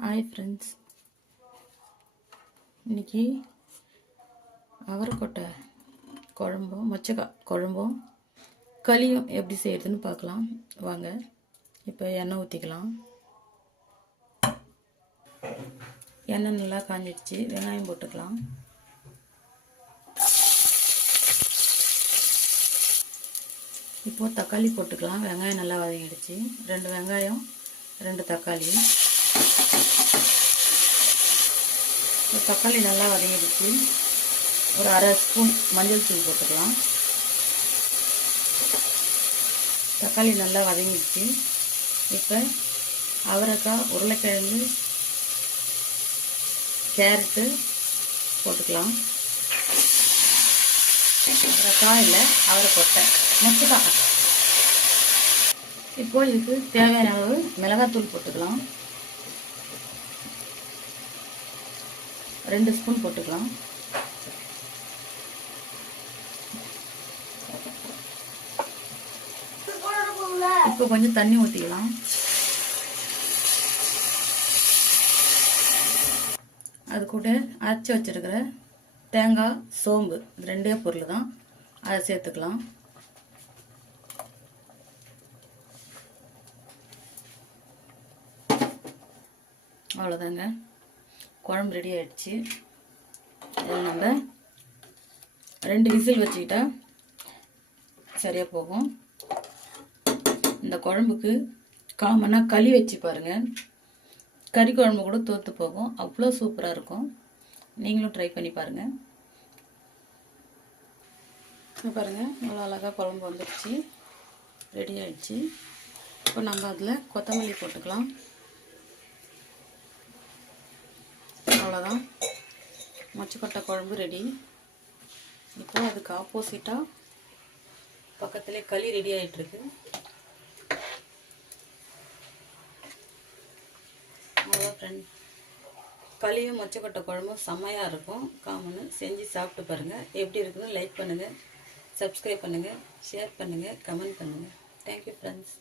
Hi friends, இன்றைக்கி அவரைக்கொட்டை குழம்பும் மொச்சக்காய் குழம்பும் களியும் எப்படி செய்கிறதுன்னு பார்க்கலாம் வாங்க. இப்போ எண்ணெய் ஊற்றிக்கலாம். எண்ணெய் நல்லா காஞ்சிடுச்சு. வெங்காயம் போட்டுக்கலாம். இப்போது தக்காளி போட்டுக்கலாம். வெங்காயம் நல்லா வதங்கிடுச்சு. 2 வெங்காயம் 2 தக்காளி. தக்காளி நல்லா வதங்கிடுச்சு. ஒரு அரை ஸ்பூன் மஞ்சள் தூள் போட்டுக்கலாம். தக்காளி நல்லா வதங்கிடுச்சு. இப்போ அவரைக்காய், உருளைக்கிழங்கு, கேரட்டு போட்டுக்கலாம். அவரைக்காய் இல்லை, அவரைக்கொட்டை மொச்சக்காய். இப்போ இதுக்கு தேவையான அளவு மிளகாத்தூள் போட்டுக்கலாம். 2 ஸ்பூன் போட்டுக்கலாம். இப்போ கொஞ்சம் தண்ணி ஊற்றிக்கலாம். அது கூட அரைச்சி வச்சிருக்கிற தேங்காய், சோம்பு, இது 2 பொருள் தான். அதை சேர்த்துக்கலாம். அவ்வளோதாங்க, குழம்பு ரெடி ஆகிடுச்சு. இதில் நம்ம 2 விசில் வச்சுக்கிட்டா சரியாக போகும். இந்த குழம்புக்கு காமனாக களி வச்சு பாருங்கள். கறி குழம்பு கூட தோற்று போகும். அவ்வளோ சூப்பராக இருக்கும். நீங்களும் ட்ரை பண்ணி பாருங்கள். பாருங்கள், நல்லா அழகாக குழம்பு வந்துடுச்சு, ரெடி ஆகிடுச்சு. இப்போ நம்ம அதில் கொத்தமல்லி போட்டுக்கலாம். அவ்வளோதான், மொச்சக்கொட்டை குழம்பு ரெடி. இப்போ அதுக்கு ஆப்போசிட்டாக பக்கத்துலேயே களி ரெடி ஆகிட்டுருக்கு. அவ்வளோ ஃப்ரெண்ட், களியும் மொச்சக்கொட்டை குழம்பும் செம்மையாக இருக்கும். காமனு செஞ்சு சாப்பிட்டு பாருங்கள். எப்படி இருக்குன்னு லைக் பண்ணுங்கள், சப்ஸ்கிரைப் பண்ணுங்கள், ஷேர் பண்ணுங்கள், கமெண்ட் பண்ணுங்கள். Thank you friends.